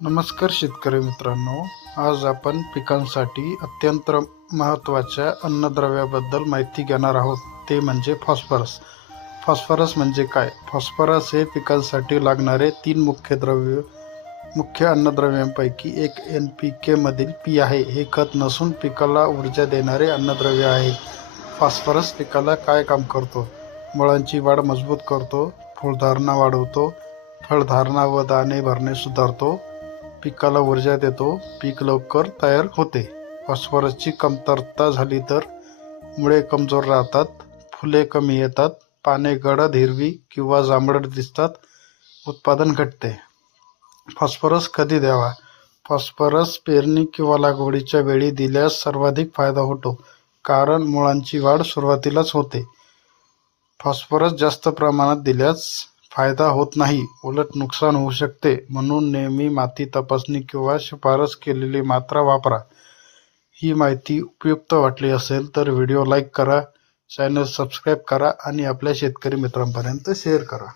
नमस्कार शेतकरी मित्रांनो, आज आपण पिकांसाठी अत्यंत महत्त्वाच्या अन्नद्रव्याबद्दल माहिती घेणार आहोत. ते म्हणजे फॉस्फरस. फॉस्फरस म्हणजे काय? फॉस्फरस हे पिकांसाठी लागणारे 3 मुख्य अन्नद्रव्यांपैकी एक NPK मधील पी आहे. हे खत नसून पिकाला ऊर्जा देणारे अन्नद्रव्य आहे. फॉस्फरस पिकाला काय काम करतो? मुळांची वाढ मजबूत करतो, फुलधारणा वाढवतो, फळधारणा व दाणे भरणे सुधारतो, पिकाला ऊर्जा देतो, पीक लवकर तयार होते. फॉस्फरसची कमतरता झाली तर मुळे कमजोर राहतात, फुले कमी येतात, पाने गडद, हिरवी किंवा जांभळट दिसतात, उत्पादन घटते. फॉस्फरस कधी द्यावा? फॉस्फरस पेरणी किंवा लागवडीच्या वेळी दिल्यास सर्वाधिक फायदा होतो, कारण मुळांची वाढ सुरुवातीलाच होते. फॉस्फरस जास्त प्रमाणात दिल्यास फायदा होत नाही, उलट नुकसान होऊ शकते. म्हणून नेहमी माती तपासणी किंवा शिफारस केलेली मात्रा वापरा. ही माहिती उपयुक्त वाटली असेल तर व्हिडिओ लाईक करा, चॅनल सबस्क्राईब करा आणि आपल्या शेतकरी मित्रांपर्यंत शेअर करा.